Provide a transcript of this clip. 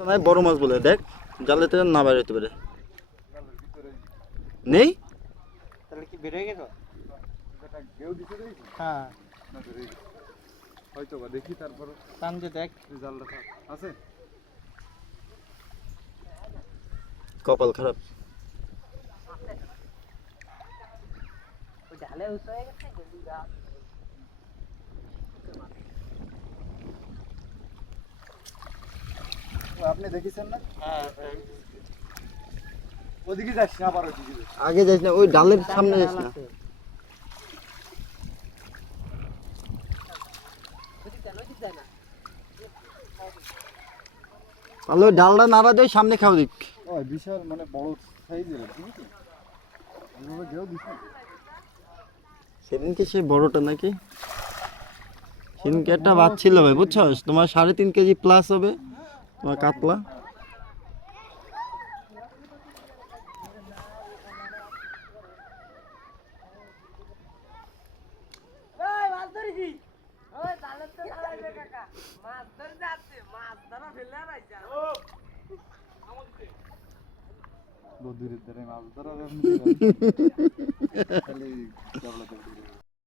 নাই বড় মাছ বলে দেখ জালে থেকে না বাইরে হতে পারে। নেই? তাহলে কি বেরোয় গেল হ্যাঁ। না হয়তো দেখি। তারপর টান যে দেখ জালটা আছে কপাল খারাপ ও, আপনি দেখেছেন না? হ্যাঁ ওদিকে যাস না আবার ওদিকে আগে যাস না ওই ডালের সামনে যাস না। তাহলে ওই ডালটা নাড়া দেয় সামনে খাও দিক। ও বিশাল মানে বড় সাইজের সেদিনকে সেই বড়টা নাকি? সেদিনকে একটা বাচ্ছিল ভাই বুঝছস? তোমার সাড়ে তিন কেজি প্লাস হবে। কাতলা মাছ ধরা খালি জাবলা ধরে